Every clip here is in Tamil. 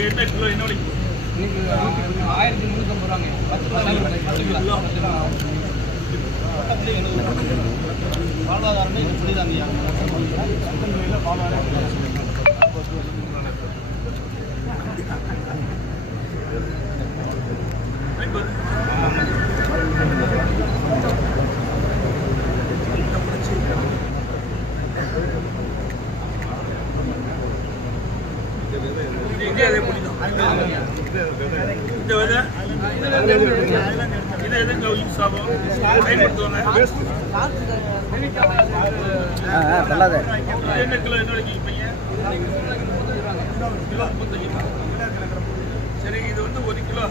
என்ன கிலோ என்ன விலைக்கு? இன்னைக்கு 1350 ரூபாங்க. 10 கிலோ வாழ்வாதாரமே இது புரியுதாங்கய்யா. அதே புரியுதா? இந்த விதை இது எதுங்க யூஸ் ஆகும்? பயன்படுத்துவாங்க. என்ன கிலோ என்ன விலைக்கு விற்பீங்க? கிலோ 35. சரி, இது வந்து 1 கிலோ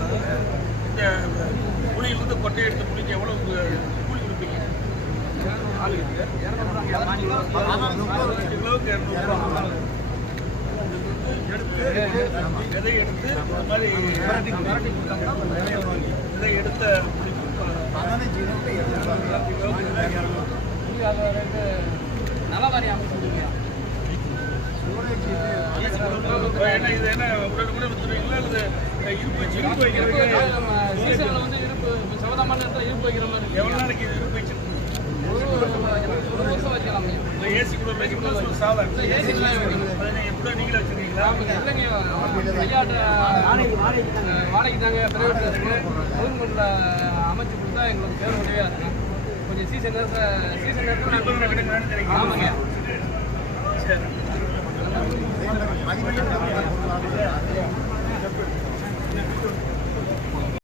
இந்த புளியிலிருந்து கொட்டையை எடுத்து புளிக்கு எவ்வளோ கூலி கொடுப்பீங்க? 200 கிலோவுக்கு 200 எடுத்து விதை எடுத்து இந்த மாதிரி விதை எடுத்த இது என்ன உடனே கூட வித்துருவீங்களா அல்லது இருப்பு வைக்கிறதுக்கு? எவ்வளோ நாளைக்கு இது இருப்பு வச்சிருக்கு? ஏசி கூட வைக்கணும். சாதம் எப்படியோ நீங்களே வச்சுருக்கீங்களா? வாடகை தாங்க பிரைவேட் கவர்மெண்ட்டில் அமைச்சு கொடுத்தா எங்களுக்கு பேர் உதவியாக இருக்கும். கொஞ்சம் சீசன் நேரத்தில் ஆமாங்க. சரி.